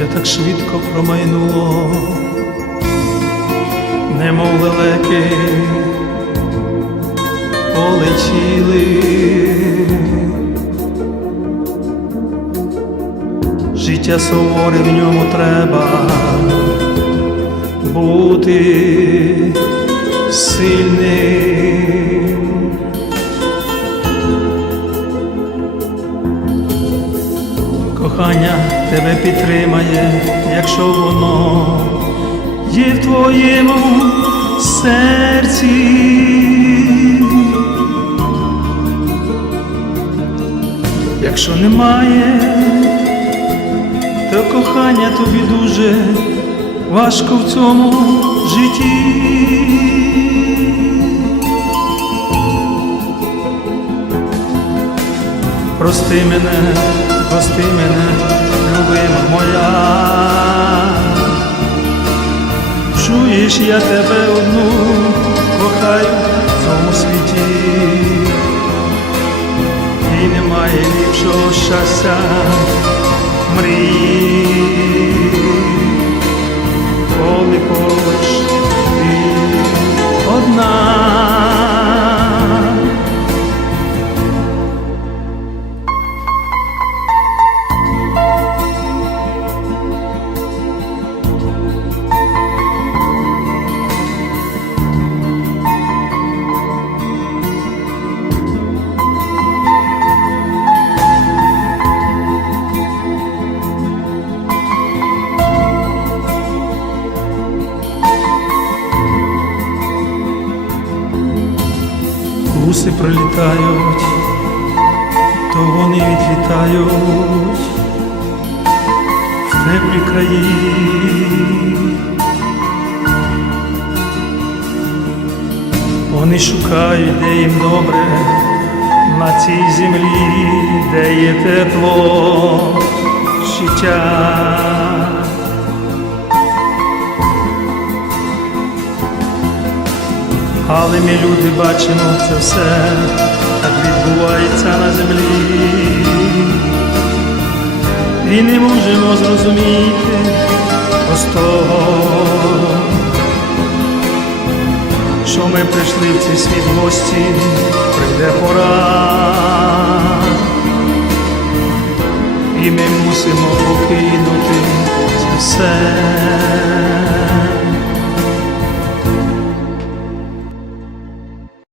життя так швидко промайнуло, немов лелеки полетіли. Життя суворе в ньому треба бути сильним. Кохання тебе підтримає, якщо воно є в твоєму серці. Якщо немає, то кохання тобі дуже важко в цьому житті. Прости мене, прости мене, любима моя. Чуєш, я тебе одну кохаю в цьому світі. І немає ліпшого щастя мрії, коли поруч Гуси прилітають, то вони відлітають в теплі краї. Вони шукають, де їм добре на цій землі, де є тепло життя. Але ми люди бачимо це все, так відбувається на землі. І не можемо зрозуміти простого, що ми прийшли в цей світ гості, прийде пора. І ми мусимо покинути це все.